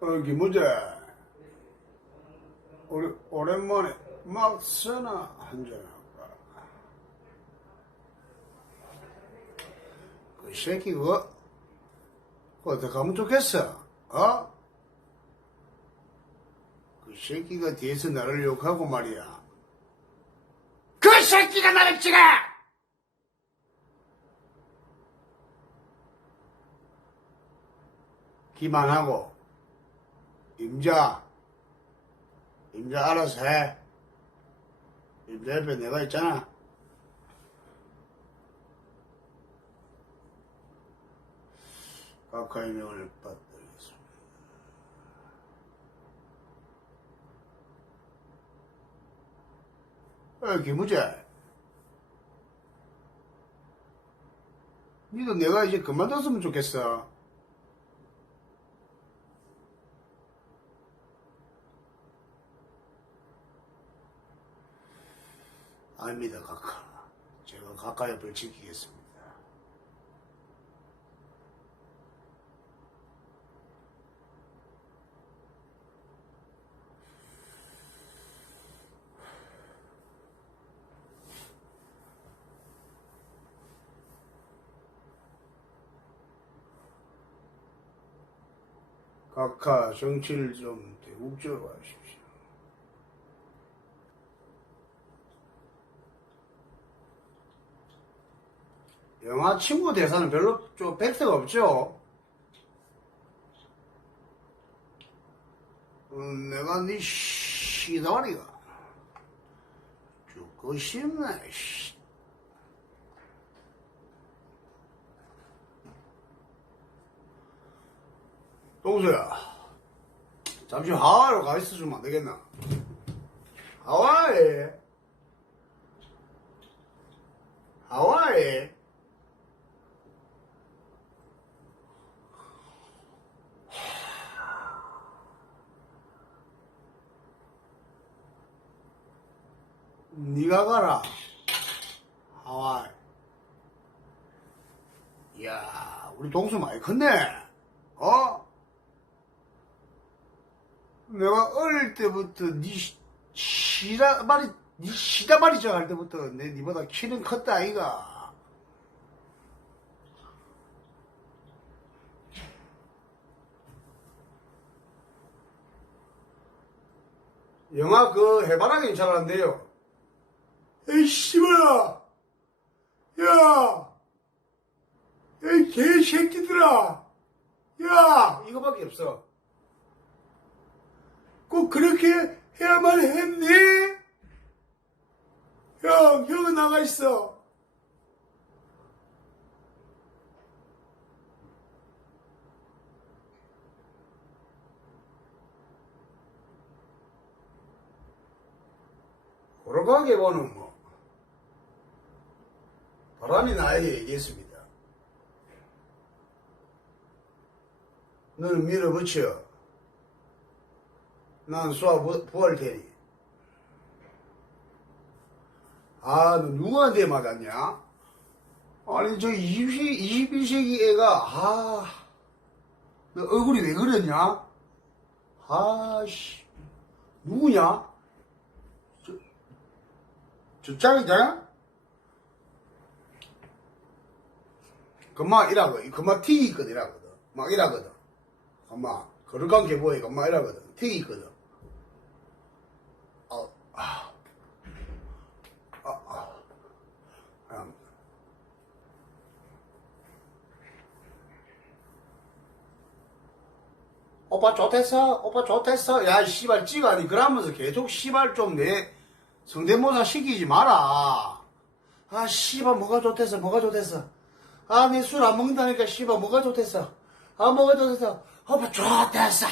어, 김우재. 우리 오랜만에 막 쓰나 한잔할까. 그 새끼 그거 어떻게 하면 좋겠어? 어? 그 새끼가 뒤에서 나를 욕하고 말이야. 그 새끼가 나를 찍어! 기만하고 임자 임자 알아서 해. 임자 옆에 내가 있잖아. 각하의 명을 받들겠습니다. 어 김우재. 니도 내가 이제 그만뒀으면 좋겠어 아닙니다, 각하. 제가 각하 옆을 지키겠습니다. 각하 정치를 좀 대국적으로 하십시오. 영화 친구 대사는 별로 좀 팩트가 없죠. 음, 내가 네 시다리가 죽고 싶네. 씨. 동수야, 잠시 하와이로 가 있어주면 안 되겠나? 하와이, 하와이. 네가 가라. 하와이. 이야, 우리 동수 많이 컸네. 어? 내가 어릴 때부터 니 시- 시다발이, 니 시다발이 장할 때부터 내 니보다 키는 컸다, 아이가. 영화 그 해바라 괜찮았는데요. 에이, 씨발아! 야! 에이, 개새끼들아! 야! 이거밖에 없어. 꼭 그렇게 해야만 했니? 형, 형은 나가 있어. 고르가게 보는 뭐 바람이 나에게 얘기했습니다. 너는 밀어붙여. 난 쏘아 부- 부할 테니. 아, 너 누구한테 맞았냐? 아니, 저 20, 21세기 애가, 아, 너 얼굴이 왜 그러냐? 아, 씨. 누구냐? 저, 저 짱이잖아? 금방 이라고, 금방 틱이 있거든, 이라거든. 막 이라거든. 엄마, 거룩한 계보에 엄마 이라거든. 틱이 있거든. 아, 아, 아, 아. 아. 오빠 좋댔어? 오빠 좋댔어? 야, 씨발, 찌가니 그러면서 계속 씨발 좀 내 성대모사 시키지 마라. 아, 씨발, 뭐가 좋댔어? 뭐가 좋댔어? 아, 내술안 먹는다니까, 씨발, 뭐가 좋댔어? 아, 뭐가 좋댔어? 오빠 좋댔어.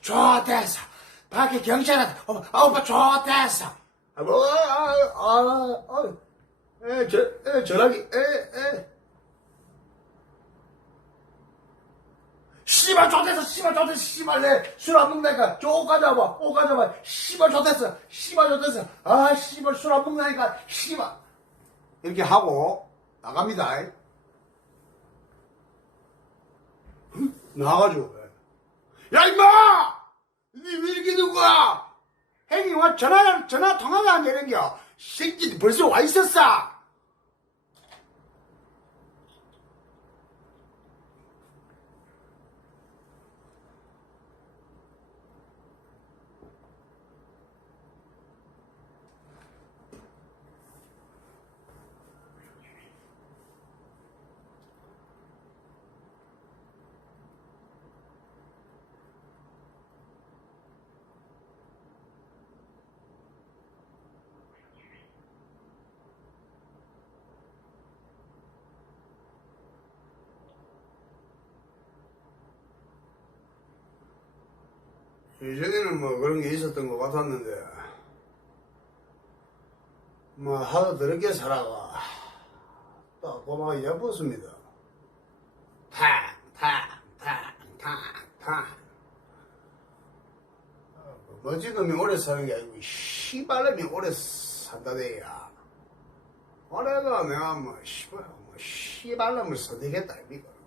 좋댔어. 밖에 경찰, 오빠, 아, 오빠 좋댔어. 아, 뭐, 아, 아, 아, 에, 저, 에, 전화기, 에, 에. 씨발 좋댔어 씨발 좋댔어 씨발 내술 안 먹는다니까 저옷 가져와봐 옷 가져와봐 씨발 좋댔어 씨발 좋댔어 아 씨발 술 안 먹는다니까 씨발 이렇게 하고 나갑니다 나가가지고 야, 임마! 니왜 이렇게 누구야? 행이 와 전화, 전화 통화가 안 되는겨. 새끼 벌써 와 있었어. 예전에는 뭐 그런 게 있었던 것 같았는데, 뭐 하도 더럽게 살아가. 딱 꼬마가 예뻤습니다. 탕, 탕, 탕, 탕, 탕. 멋지놈이 오래 사는 게 아니고, 씨발놈이 오래 산다대야. 올해가 내가 뭐, 씨발, 뭐, 씨발놈을 선택했다, 이거.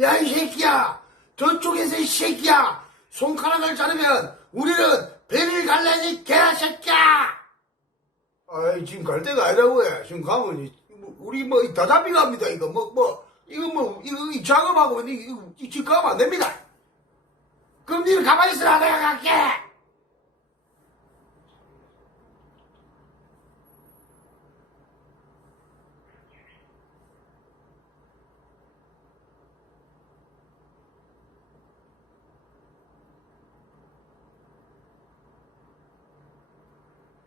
야, 이 새끼야! 저쪽에서 이 새끼야! 손가락을 자르면 우리는 배를 갈라니 개야, 새끼야! 아이, 지금 갈 때가 아니라고요. 지금 가면, 이- 뭐, 우리 뭐, 다 잡히 갑니다, 이거. 뭐, 뭐, 이거 뭐, 이거, 이 작업하고, 이, 이거, 이, 지금 가면 안 됩니다. 그럼 니는 가만히 있으라, 내가 갈게!